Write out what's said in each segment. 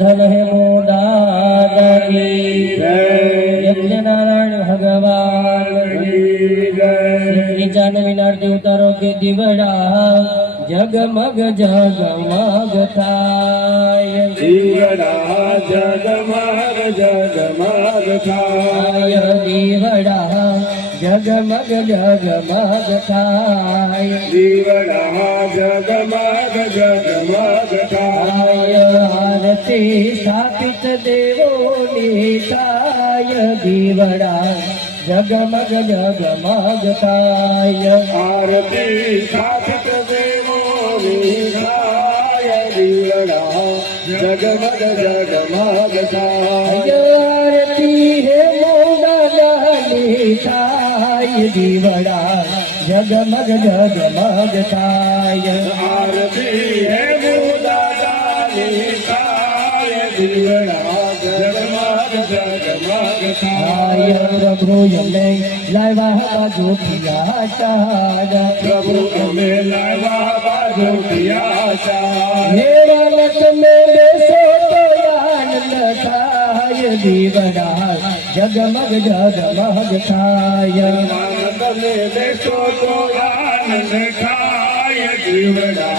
धन है मोदादा की यज्ञ नारायण भगवान की जानवी नारती उतारो के दिवड़ा जगमग जगमग थाय दीवड़ा जगमग जगमग थाय दीवड़ा जगमग जगमग थाय दीवड़ा जगमग जगमग थाय आरती स्थापित देवोनी थाय दीवड़ा जगमग जगमग थाय आरती स्थापित देवोनी थाय दीवड़ा जगमग जगमग थाय आरती है मोदानी थाय दीवड़ा जगमग जगमग थाय आरती है मोदानी थाय दीवड़ा जगमग जगमग थाय प्रभु यमे लावा बाजू किया चारा प्रभु हमें लावा बाजू किया हे वालक में बेसो तो आनंद थाय दीवड़ा जगमग जगमग थाय आनंद में देखो तो आनंद खाय दीवड़ा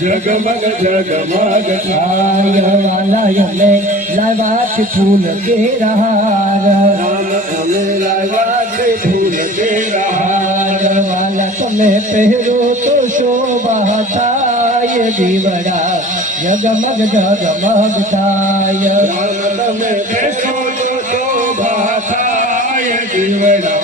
जगमग जगमग थाय वाला यमे लावा फूल के रहार राम हमें लावा से फूल के हार वाला तुम्हें पहरो तो शोभा थाय दीवड़ा जगमग जगमग थाय आनंद में देखो तो शोभा थाय दीवड़ा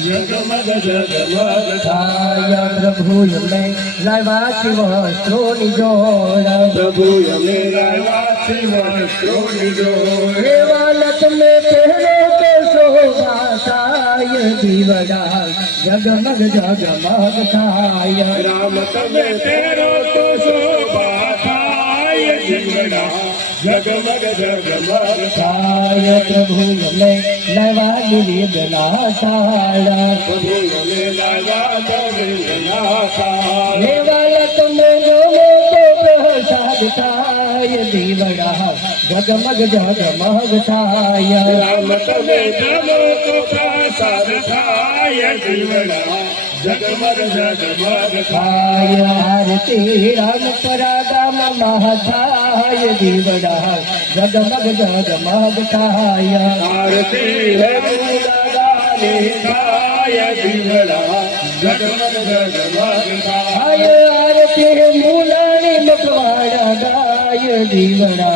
जगमग जगमग थाय प्रभु में लावा वस्त्रों निजोड़ प्रभु हमें लावा से वस्त्रों निजोड़ हे वाला तुम्हें पहरो तो शोभा थाय दीवड़ा जगमग जगमग थाय राम तमें तेरो तो शोभा थाय दीवड़ा जगमग जगमग थाय प्रभु में नवा निवेदना ताड़ा प्रभु हमें लावा दरिंदना थाय हे वाला तुम्हें जो को प्रसाद थाय दीवड़ा जगमग जगमग थाय राम तमें नमो को प्रसाद थाय दीवड़ा जगमग जगमग थाय आरती राम परागम महाथाय दीवड़ा जगमग जगमग थाय आरती है मूलादानी थाय दीवड़ा जगमग जगमग थाय आरती मूलानी मकवाड़ा गाय दीवड़ा